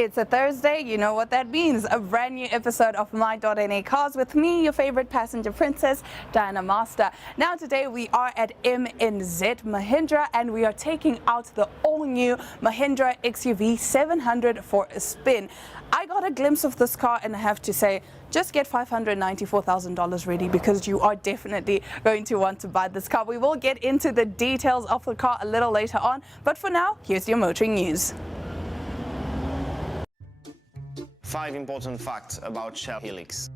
It's a Thursday, you know what that means. A brand new episode of my.na Cars with me, your favorite passenger princess, Diana Master. Now today we are at MNZ Mahindra and we are taking out the all-new Mahindra XUV 700 for a spin. I got a glimpse of this car and I have to say, just get $594,000 ready because you are definitely going to want to buy this car. We will get into the details of the car a little later on, but for now, here's your motoring news. 5 important facts about Shell Helix.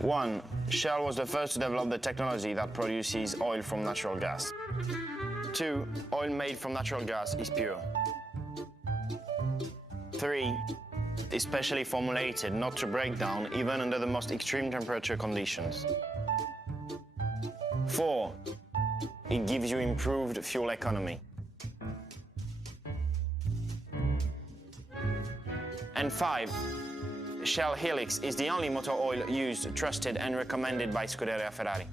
1. Shell was the first to develop the technology that produces oil from natural gas. 2. Oil made from natural gas is pure. 3. Is specially formulated not to break down even under the most extreme temperature conditions. 4. It gives you improved fuel economy. And 5. Shell Helix is the only motor oil used, trusted and recommended by Scuderia Ferrari.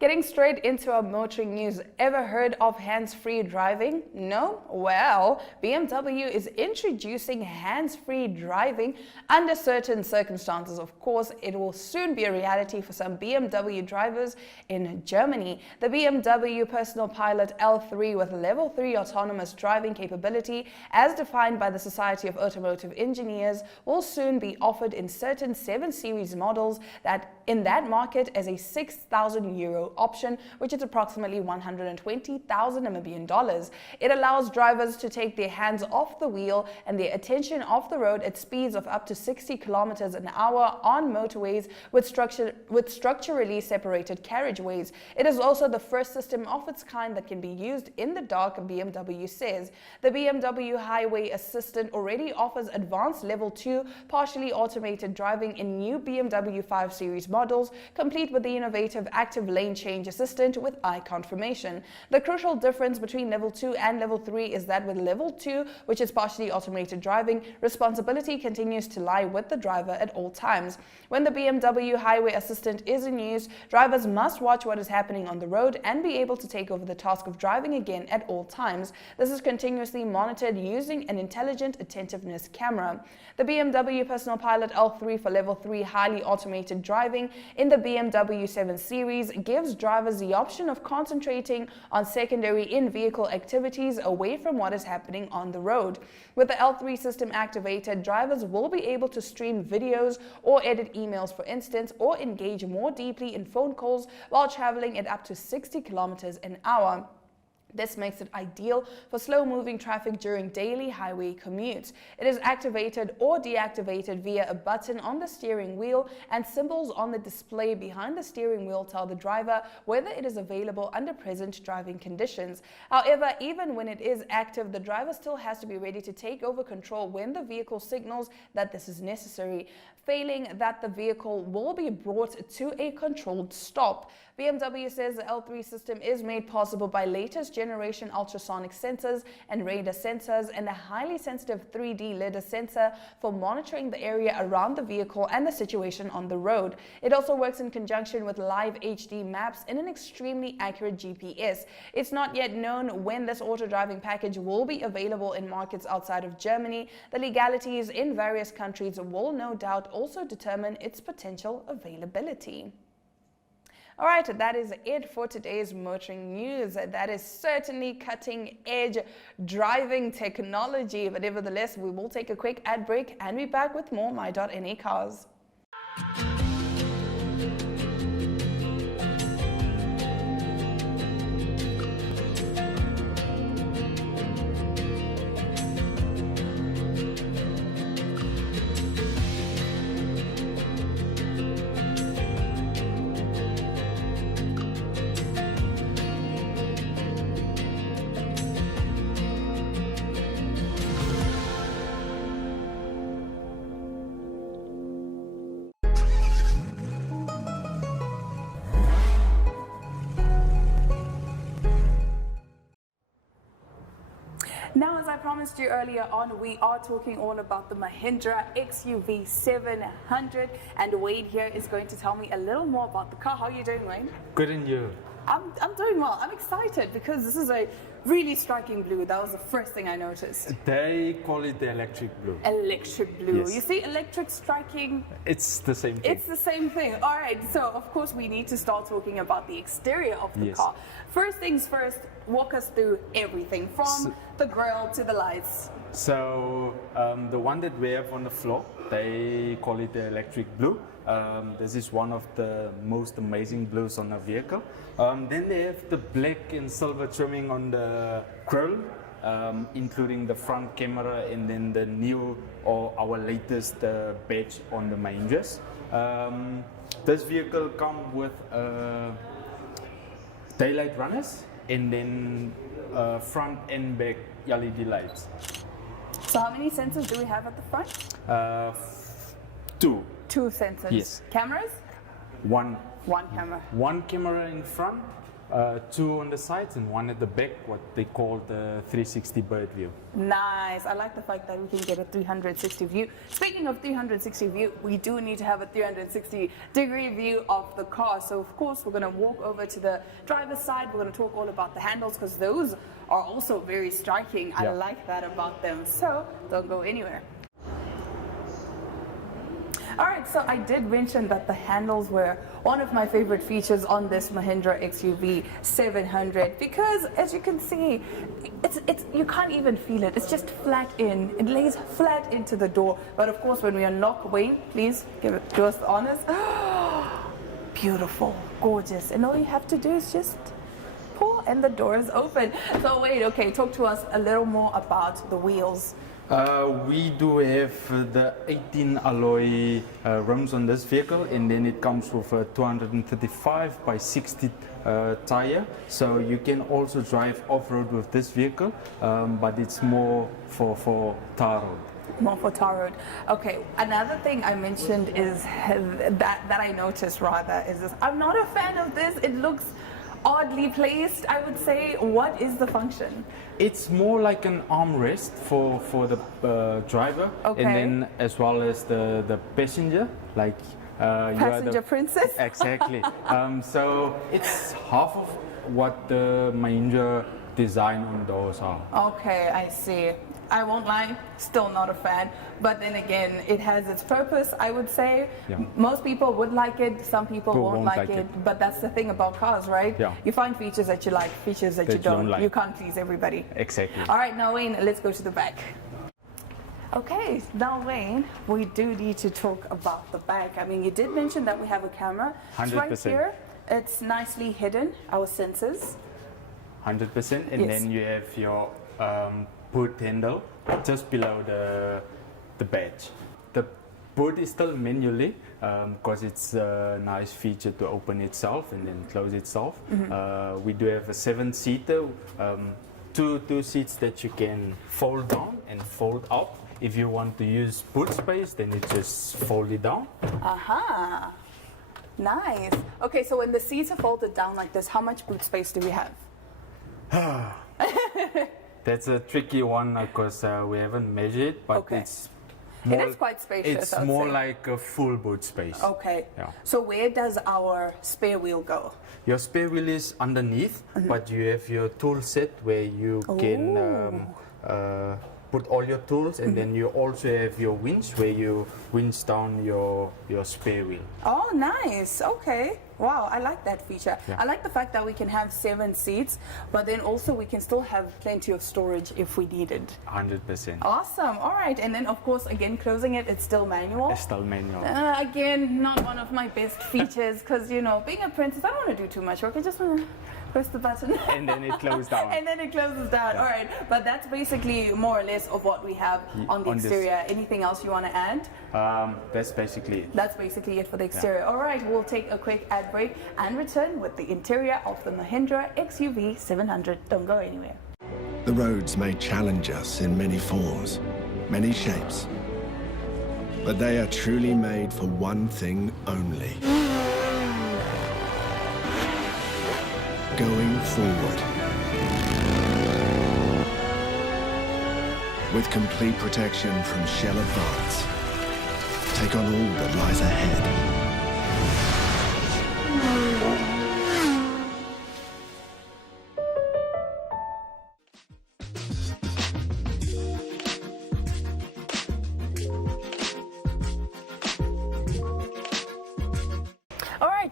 Getting straight into our motoring news. Ever heard of hands-free driving? No? Well, BMW is introducing hands-free driving under certain circumstances. Of course, it will soon be a reality for some BMW drivers in Germany. The BMW Personal Pilot L3 with level 3 autonomous driving capability, as defined by the Society of Automotive Engineers, will soon be offered in certain 7 Series models that in that market as a €6,000 option, which is approximately 120,000 Namibian dollars. It allows drivers to take their hands off the wheel and their attention off the road at speeds of up to 60 kilometers an hour on motorways with structurally separated carriageways. It is also the first system of its kind that can be used in the dark, BMW says. The BMW Highway Assistant already offers advanced level 2 partially automated driving in new BMW 5 Series models, complete with the innovative active lane change assistant with eye confirmation. The crucial difference between level 2 and level 3 is that with level 2, which is partially automated driving, responsibility continues to lie with the driver at all times. When the BMW Highway Assistant is in use, drivers must watch what is happening on the road and be able to take over the task of driving again at all times. This is continuously monitored using an intelligent attentiveness camera. The BMW Personal Pilot L3 for level 3 highly automated driving in the BMW 7 Series gives drivers the option of concentrating on secondary in-vehicle activities away from what is happening on the road. With the L3 system activated, drivers will be able to stream videos or edit emails, for instance, or engage more deeply in phone calls while traveling at up to 60 kilometers an hour. This makes it ideal for slow-moving traffic during daily highway commutes. It is activated or deactivated via a button on the steering wheel, and symbols on the display behind the steering wheel tell the driver whether it is available under present driving conditions. However, even when it is active, the driver still has to be ready to take over control when the vehicle signals that this is necessary. Failing that, the vehicle will be brought to a controlled stop. BMW says the L3 system is made possible by latest generation ultrasonic sensors and radar sensors and a highly sensitive 3D lidar sensor for monitoring the area around the vehicle and the situation on the road. It also works in conjunction with live HD maps and an extremely accurate GPS. It's not yet known when this auto driving package will be available in markets outside of Germany. The legalities in various countries will no doubt also determine its potential availability. All right, that is it for today's motoring news. That is certainly cutting edge driving technology, but nevertheless, we will take a quick ad break and be back with more my.na Cars. Now, as I promised you earlier on, we are talking all about the Mahindra XUV 700, and Wade here is going to tell me a little more about the car. How are you doing, Wade? Good, and you? I'm doing well. I'm excited because this is a really striking blue. That was the first thing I noticed. They call it the electric blue. Electric blue. Yes. You see, electric striking. It's the same thing. It's the same thing. All right. So, of course, we need to start talking about the exterior of the car. First things first, walk us through everything from the grille to the lights. So, the one that we have on the floor, they call it the electric blue. This is one of the most amazing blues on a vehicle. Then they have the black and silver trimming on the grille, including the front camera, and then the new or our latest badge on the Mahindras. This vehicle comes with daylight runners and then front and back LED lights. So how many sensors do we have at the front? Two. Two sensors. Yes. Cameras? One camera. One camera in front, two on the sides, and one at the back, what they call the 360 bird view. Nice. I like the fact that we can get a 360 view. Speaking of 360 view, we do need to have a 360-degree view of the car. So, of course, we're going to walk over to the driver's side. We're going to talk all about the handles because those are also very striking. I like that about them. So, don't go anywhere. Alright, so I did mention that the handles were one of my favorite features on this Mahindra XUV 700 because, as you can see, it's you can't even feel it. It's just flat in. It lays flat into the door. But of course, when we unlock, Wayne, please do us the honors. Beautiful, gorgeous, and all you have to do is just pull, and the door is open. So Wade, okay, talk to us a little more about the wheels. We do have the 18 alloy rims on this vehicle, and then it comes with a 235 by 60 tire. So you can also drive off-road with this vehicle, but it's more for tar road. More for tar road. Okay, another thing I mentioned is that I noticed rather is this. I'm not a fan of this. It looks oddly placed, I would say. What is the function? It's more like an armrest for the driver, and then as well as the passenger, like passenger princess. Exactly. So it's half of what the Mahindra design on doors are. Okay, I see. I won't lie, still not a fan. But then again, it has its purpose, I would say. Yeah. Most people would like it, some people won't like it. But that's the thing about cars, right? Yeah. You find features that you like, features that you don't. Like. You can't please everybody. Exactly. All right, now Wayne, let's go to the back. Okay, now Wayne, we do need to talk about the back. I mean, you did mention that we have a camera. 100%. It's right here. It's nicely hidden, our sensors. 100%, and then you have your boot handle just below the badge. The boot is still manually because it's a nice feature to open itself and then close itself. We do have a 7-seater, two seats that you can fold down and fold up. If you want to use boot space, then you just fold it down. Aha, nice. Okay, so when the seats are folded down like this, how much boot space do we have? That's a tricky one because we haven't measured, but it's more, it is quite spacious. It's more like a full boot space. Okay. Yeah. So where does our spare wheel go? Your spare wheel is underneath, but you have your tool set where you can put all your tools, and then you also have your winch where you winch down your spare wheel. Oh, nice. Okay. Wow, I like that feature. Yeah. I like the fact that we can have 7 seats, but then also we can still have plenty of storage if we needed. 100%. Awesome. All right. And then, of course, again, closing it, it's still manual. It's still manual. Again, not one of my best features because, you know, being a princess, I don't want to do too much work. I just want to press the button. And then it closes down. And then it closes down. All right. But that's basically more or less of what we have on the exterior. Anything else you want to add? That's basically it. That's basically it for the exterior. All right. We'll take a quick ad break and return with the interior of the Mahindra XUV 700. Don't go anywhere. The roads may challenge us in many forms, many shapes, but they are truly made for one thing only. Going forward. With complete protection from Shell Advance. Take on all that lies ahead.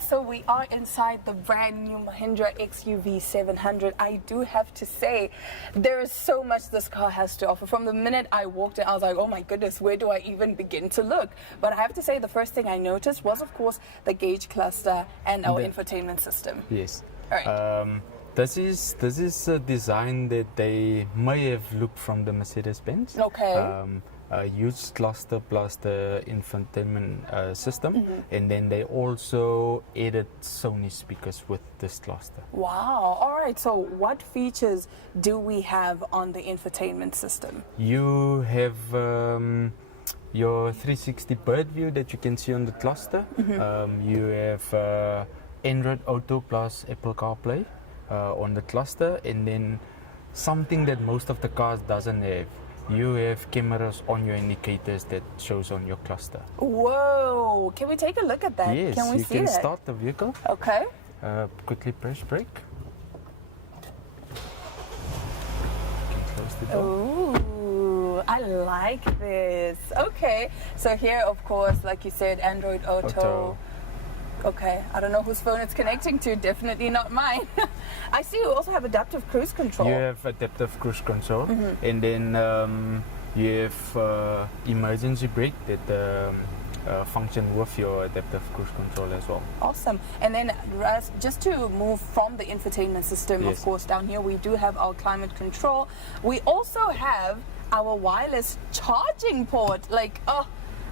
So we are inside the brand new Mahindra XUV 700. I do have to say, there is so much this car has to offer. From the minute I walked in, I was like, oh my goodness, where do I even begin to look? But I have to say, the first thing I noticed was, of course, the gauge cluster and our infotainment system. Yes. All right. This is a design that they may have looked from the Mercedes-Benz. Okay. A huge cluster plus the infotainment system, and then they also added Sony speakers with this cluster. Wow. All right. So what features do we have on the infotainment system? You have your 360 bird view that you can see on the cluster. You have Android Auto plus Apple CarPlay on the cluster, and then something that most of the cars doesn't have. You have cameras on your indicators that shows on your cluster. Whoa! Can we take a look at that? Yes, can we you see can that? start the vehicle. Okay. Quickly press brake. You can close the door. Ooh, I like this. Okay. So here, of course, like you said, Android Auto. Okay, I don't know whose phone it's connecting to, definitely not mine. I see you also have adaptive cruise control. You have adaptive cruise control, and then you have emergency brake that function with your adaptive cruise control as well. Awesome. And then just to move from the infotainment system, of course, down here we do have our climate control. We also have our wireless charging port. Like, oh,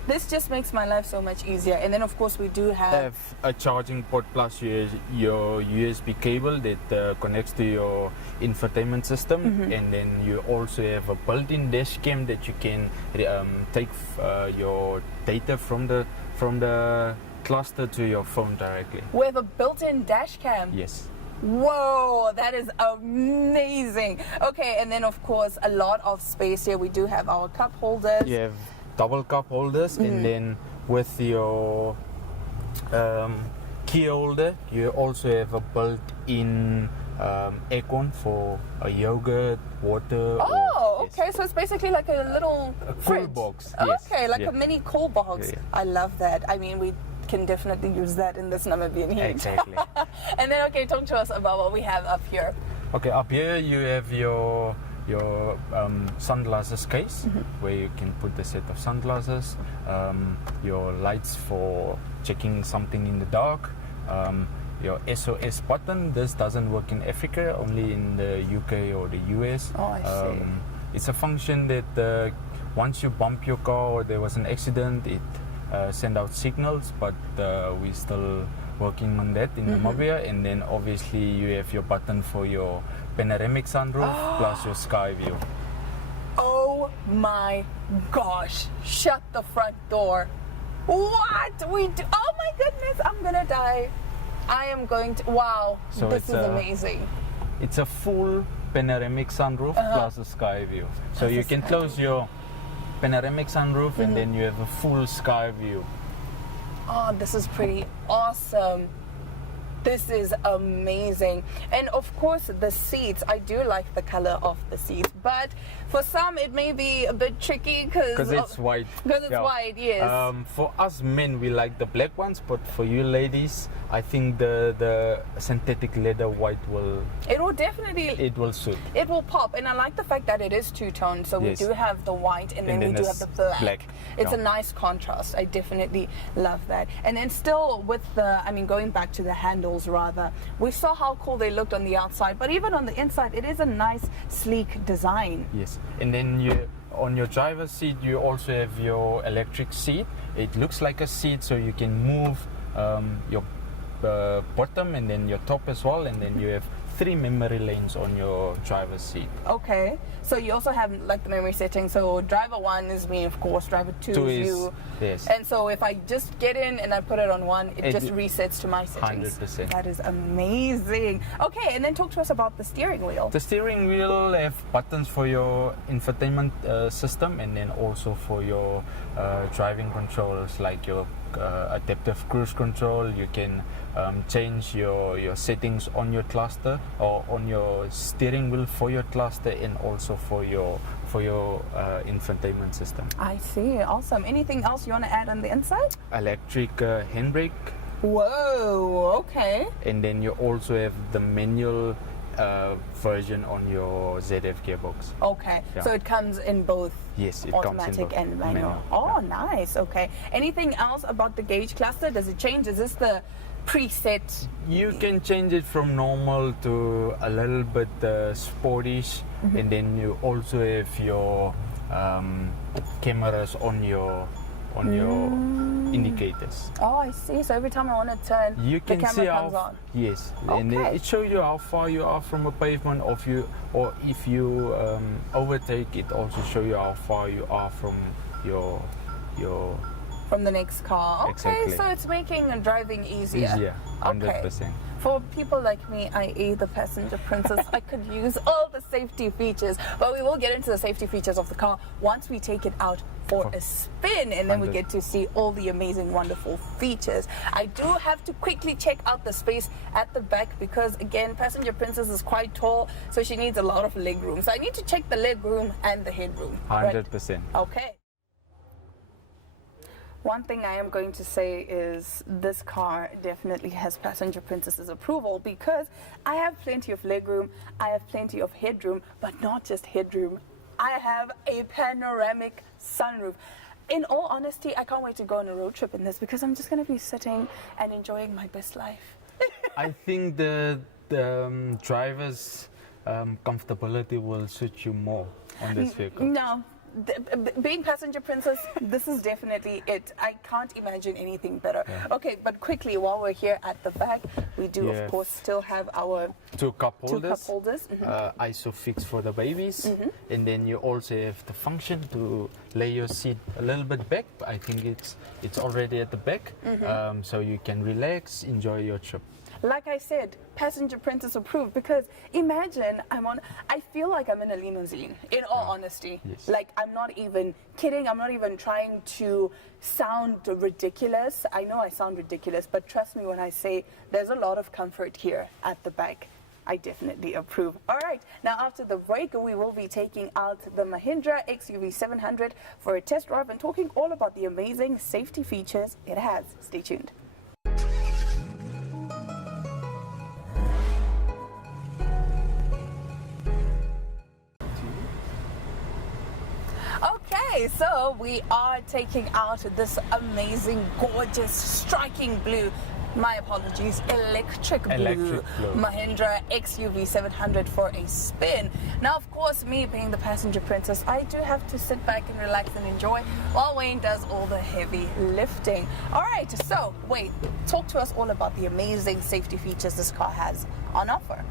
this just makes my life so much easier. And then, of course, we do have a charging port plus your USB cable that connects to your infotainment system, and then you also have a built-in dash cam that you can take your data from the cluster to your phone directly. We have a built-in dash cam. Yes. Whoa, that is amazing. Okay, and then, of course, a lot of space here. We do have our cup holders. You have double cup holders, and then with your key holder you also have a built-in aircon for a yogurt, water. Oh, okay, so it's basically like a little cool box. Yes. Okay, like a mini cool box. Yeah. I love that. I mean, we can definitely use that in this Namibian heat. Exactly. And then, okay, talk to us about what we have up here. Okay, up here you have your sunglasses case, where you can put the set of sunglasses, your lights for checking something in the dark, your SOS button. This doesn't work in Africa, only in the UK or the US. Oh, I see. It's a function that once you bump your car or there was an accident, it send out signals, but we're still working on that in Namibia. And then obviously you have your button for your panoramic sunroof plus your sky view. Oh my gosh, shut the front door. What? We do? Oh my goodness, I'm gonna die. I am going to, wow, So this is amazing. It's a full panoramic sunroof plus a sky view. So Plus you a can sky close your panoramic sunroof and then you have a full sky view. Oh, this is pretty awesome. This is amazing. And of course, the seats, I do like the color of the seats, but for some it may be a bit tricky because it's white. Because it's white, yes. For us men, we like the black ones, but for you ladies, I think the synthetic leather white will... It will definitely... It will suit. It will pop, and I like the fact that it is two-tone, so Yes. we do have the white and then we do have the black. It's a Yeah. nice contrast. I definitely love that. And then still with the, I mean, going back to the handles rather, we saw how cool they looked on the outside, but even on the inside, it is a nice, sleek design. Yes, and then on your driver's seat, you also have your electric seat. It looks like a seat, so you can move your bottom and then your top as well, and then you have 3 memory lanes on your driver's seat. Okay, so you also have like the memory settings. So driver 1 is me, of course. Driver 2 is you. Yes. And so if I just get in and I put it on 1, it just resets to my settings. 100%. That is amazing. Okay, and then talk to us about the steering wheel. The steering wheel have buttons for your infotainment system, and then also for your driving controls, like your adaptive cruise control. You can change your settings on your cluster or on your steering wheel for your cluster, and also for your infotainment system. I see. Awesome. Anything else you want to add on the inside? Electric handbrake. Whoa. Okay. And then you also have the manual version on your ZF gearbox. Okay. Yeah. So it comes in both. Yes, it automatic comes in both and manual. manual. Oh, nice. Okay. Anything else about the gauge cluster? Does it change? Is this the preset? You can change it from normal to a little bit sportish, and then you also have your cameras on your indicators. Oh, I see. So every time I want to turn, You the can camera see comes how on. yes, and Okay. it shows you how far you are from a pavement, or if you overtake, it also shows you how far you are from your From the next car. Okay, Exactly. so it's making driving easier. easier, 100%. For people like me, i.e. the passenger princess, I could use all the safety features, but we will get into the safety features of the car once we take it out for a spin, and then we 100. get to see all the amazing, wonderful features. I do have to quickly check out the space at the back because, again, passenger princess is quite tall, so she needs a lot of leg room. So I need to check the leg room and the headroom. 100%. Okay. One thing I am going to say is this car definitely has passenger princess's approval because I have plenty of legroom, I have plenty of headroom, but not just headroom. I have a panoramic sunroof. In all honesty, I can't wait to go on a road trip in this because I'm just going to be sitting and enjoying my best life. I think the driver's comfortability will suit you more on this vehicle. No. Being passenger princess, this is definitely it. I can't imagine anything better. Yeah. Okay, but quickly, while we're here at the back, we do, of Yes. course, still have our Two cup two holders. cup holders. ISOFIX for the babies, and then you also have the function to lay your seat a little bit back. I think it's already at the back, so you can relax, enjoy your trip. Like I said, passenger princess approved because imagine I feel like I'm in a limousine, in all honesty. Yes. Like, I'm not even kidding, I'm not even trying to sound ridiculous. I know I sound ridiculous, but trust me when I say there's a lot of comfort here at the back. I definitely approve. All right, now after the break, we will be taking out the Mahindra XUV 700 for a test drive and talking all about the amazing safety features it has. Stay tuned. Okay, so we are taking out this amazing, gorgeous, striking blue, my apologies, electric blue Mahindra XUV 700 for a spin. Now, of course, me being the passenger princess, I do have to sit back and relax and enjoy while Wayne does all the heavy lifting. All right, so Wayne, talk to us all about the amazing safety features this car has on offer.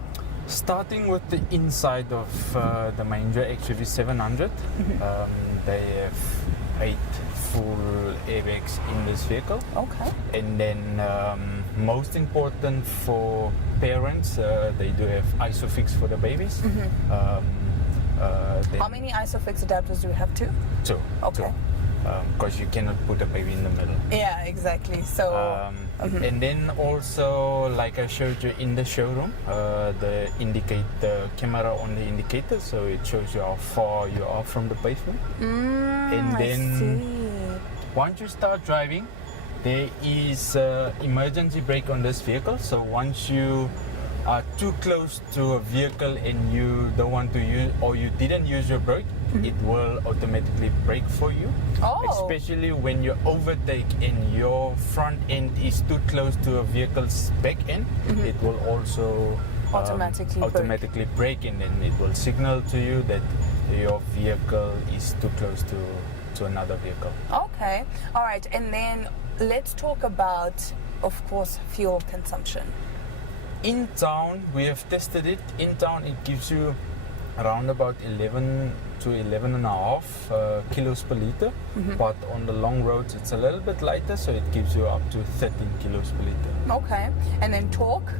Starting with the inside of the Mahindra XUV 700, they have 8 full airbags in this vehicle. Okay. And then most important for parents, they do have ISOFIX for the babies. How many ISOFIX adapters do we have? 2? 2. Okay. Because you cannot put a baby in the middle. Yeah, exactly. So. And then also, like I showed you in the showroom, the camera on the indicator, so it shows you how far you are from the pavement. And then once you start driving, there is emergency brake on this vehicle. So once you are too close to a vehicle and you don't want to use, or you didn't use your brake, it will automatically brake for you. Especially when you overtake and your front end is too close to a vehicle's back end, it will also automatically brake, and then it will signal to you that your vehicle is too close to another vehicle. Okay, all right, and then let's talk about, of course, fuel consumption. in town, we have tested it. In town, it gives you around about 11 to 11.5 kilos per liter. But on the long roads, it's a little bit lighter, so it gives you up to 13 kilos per liter. Okay. And then torque?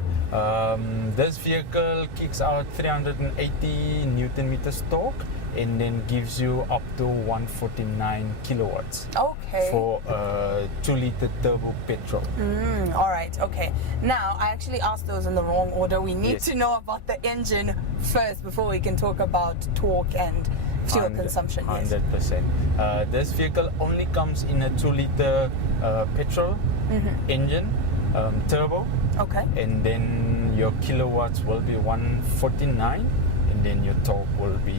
This vehicle kicks out 380 Newton meters torque and then gives you up to 149 kilowatts. Okay. For 2-liter turbo petrol. All right, okay. Now, I actually asked those in the wrong order. We need Yes. to know about the engine first before we can talk about torque and fuel consumption. Yes. 100%. This vehicle only comes in a 2-liter petrol engine, turbo. Okay. And then your kilowatts will be 149, and then your torque will be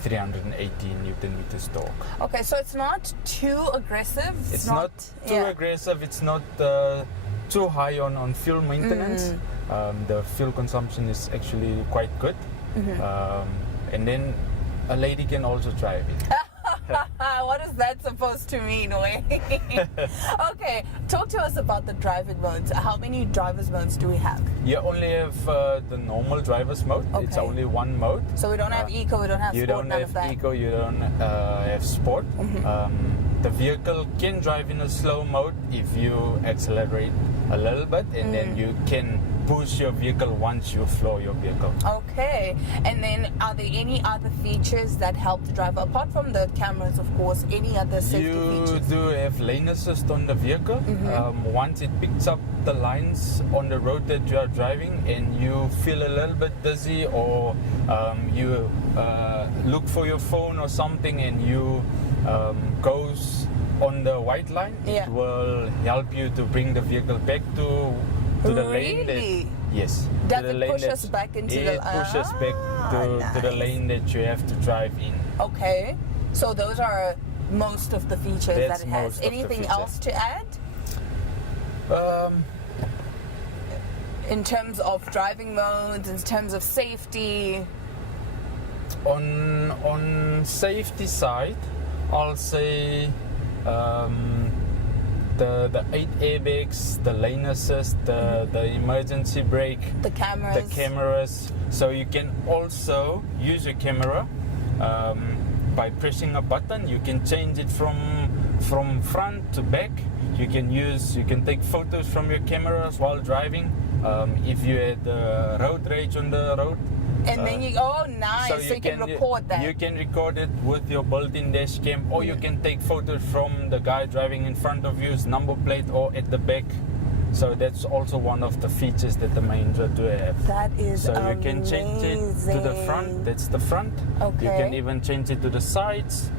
380 Newton meters torque. Okay, so it's not too aggressive. It's not too aggressive. It's not too high on fuel maintenance. The fuel consumption is actually quite good. And then a lady can also drive it. What is that supposed to mean, Wei? Okay, talk to us about the driving modes. How many driver's modes do we have? You only have the normal driver's mode. Okay. It's only one mode. So we don't have eco, we don't have You sport, don't none have of that. eco, you don't have sport. The vehicle can drive in a slow mode if you accelerate a little bit, and then you can push your vehicle once you floor your vehicle. Okay, and then are there any other features that help the driver, apart from the cameras, of course, any other safety You features? do have lane assist on the vehicle. Once it picks up the lines on the road that you are driving and you feel a little bit dizzy, or you look for your phone or something and you goes on the white line, it will help you to bring the vehicle back to the lane Really? yes. Does to the it lane push that- us back into it pushes back to the nice. lane that you have to drive in. Okay, so those are most of the features That's that it has. most of the Anything features. else to add in terms of driving modes, in terms of safety? On safety side, I'll say the 8 airbags, the lane assist, the emergency brake, The cameras? the cameras. So you can also use your camera by pressing a button. You can change it from front to back. You can take photos from your cameras while driving. If you had road rage on the road. And then nice, so you can record that. You can record it with your built-in dash cam, or you can take photos from the guy driving in front of you's number plate or at the back. So that's also one of the features that the Mahindra do have. That is So you can change it to the front, that's the front. Okay. You can even change it to the sides.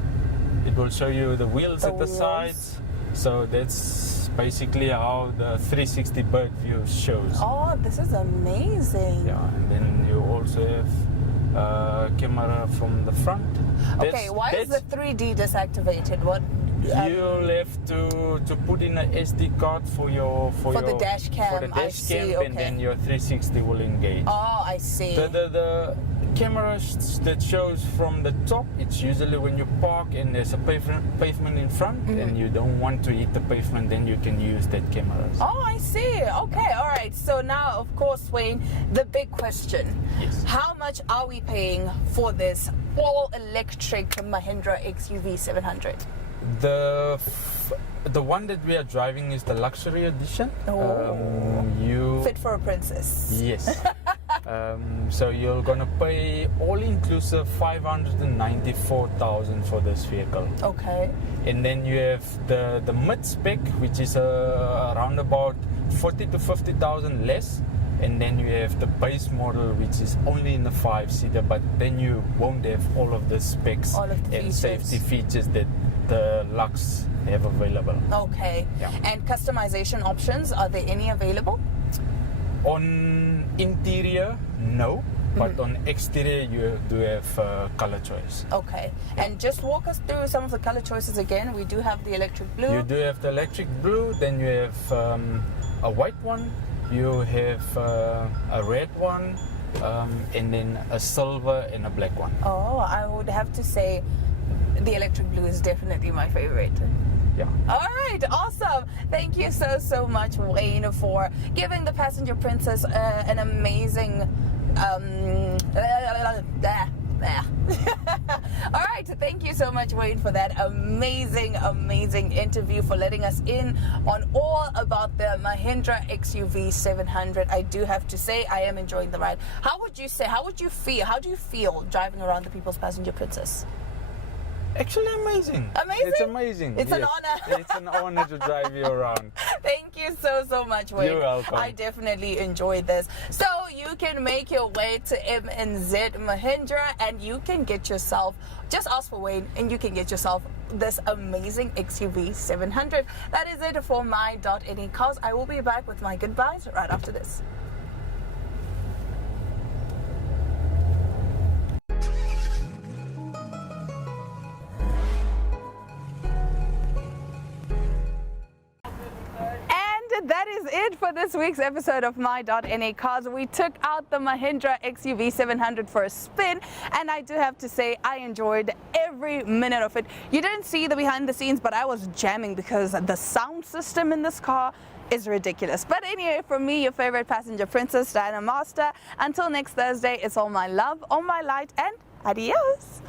It will show you the wheels at the wheels. sides. So that's basically how the 360 bird view shows. Oh, this is amazing. Yeah, and then you also have camera from the front. Okay, why is the 3D disactivated? What? You'll have to put in an SD card for the your dash cam, for the I dash see, cam, okay. and then your 360 will engage. Oh, I see. The cameras that shows from the top, it's usually when you park and there's a pavement in front and you don't want to hit the pavement, then you can use that camera. Oh, I see. Okay, all right. So now, of course, Wayne, the big question. Yes. How much are we paying for this all-electric Mahindra XUV 700? The one that we are driving is the luxury edition. Fit for a princess. Yes. So you're gonna pay all inclusive 594,000 for this vehicle. Okay. And then you have the mid spec, which is around about 40 to 50,000 less. And then you have the base model, which is only in the 5-seater, but then you won't have all of the specs All of the and features. safety features that the Lux have available. Okay. Yeah. And customization options, are there any available? On interior, no, but on exterior you do have color choice. Okay. And just walk us through some of the color choices again. We do have the electric blue. You do have the electric blue, then you have a white one, you have a red one, and then a silver and a black one. Oh, I would have to say the electric blue is definitely my favorite. Yeah. All right, awesome. Thank you so much, Wayne, for giving the Passenger Princess an amazing all right, thank you so much, Wayne, for that amazing interview, for letting us in on all about the Mahindra XUV 700. I do have to say, I am enjoying the ride. How do you feel driving around the People's Passenger Princess? Actually amazing. Amazing? It's amazing. It's an yes. honor. It's an honor to drive you around. Thank you so much, Wayne. You're welcome. I definitely enjoyed this. So you can make your way to MNZ Mahindra and you can get yourself, just ask for Wayne and you can get yourself this amazing XUV 700. That is it for my.na cars. I will be back with my goodbyes right after this. That is it for this week's episode of my.na cars. We took out the Mahindra XUV 700 for a spin, and I do have to say I enjoyed every minute of it. You didn't see the behind the scenes, but I was jamming because the sound system in this car is ridiculous. But anyway, from me, your favorite passenger princess, Diana Master, until next Thursday, it's all my love, all my light, and adios.